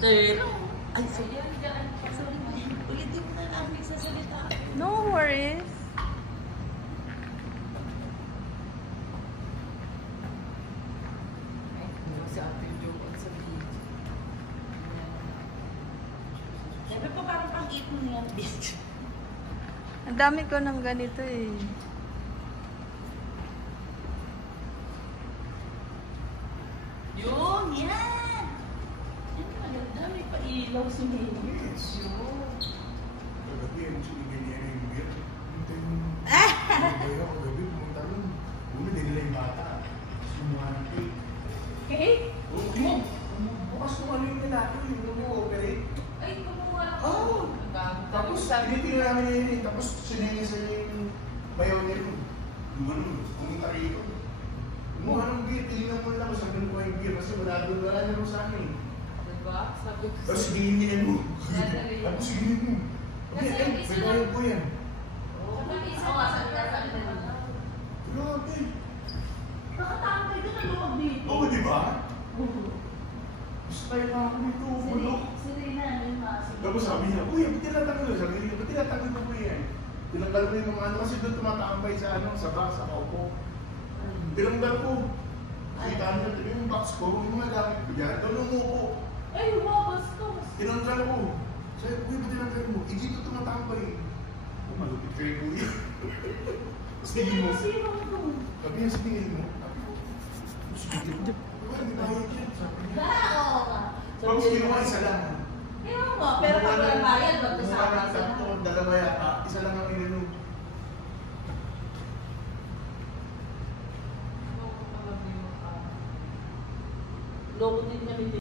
Pero, ay, sorry. Ulitin mo na namin sa salita. No worries. Si Ate Jo sa video. Sabi ko parang pang-eat mo yan, bitch. Ang dami ko ng ganito eh. Yun, yan! Yan maganda, may pailaw si Mayor. Yes. Yun. Kagabi, ano siya ganyan yung beer? Kaya kagabi, pumunta rin. Bumili nila yung bata. Sumuha ng cake. Okay? Okay. Bukas kung ano yung lalaki, yung mo-operate. Ay, kumuha lang. Oo. Tapos, tinitingnan namin yun eh. Tapos, sinengesan niya yung bayaw niya yun. Pumunta rito. Kumuha ng beer, tinignan mo lang. Sabi ko yung beer kasi wala na rin sa amin. Diba? Sabi ko. Tapos, siginin mo. Tapos, siginin mo. Kasi Okay, yung isa may bayad po yan. Grabe. Nakatambay doon ang loob dito. Oo, di ba? Gusto tayo na ako nito, bulok. Si Rina, yung mga Tapos sabi niya, uy, ba't tinatanggal mo? Sabi niya, ba't tinatanggal mo po yan? Tinanggal ko yung mga ano kasi doon tumatambay sa ano, sa box, sa kaupo. Tinanggal ko. Kita niyo, ito yung box ko, yung mga gamit ko dyan, doon umupo. ay, wabas to. Tinanggal ko. Sabi, uy, ba't tinanggal mo? Eh, dito tumatambay. Oh, malupit kayo kuya. Sige mo. Sino to? Sabi niya, sige mo. Sabi ko, sige mo. Diba, hindi bayad yan. Sabi niya. Oo nga. Tapos kinuha isa lang. Ewan mo, pero pag walang bayad, magkasama Kumuha ng sila. tatlo, dalawa yata. Isa lang ang ininom. Loko din niya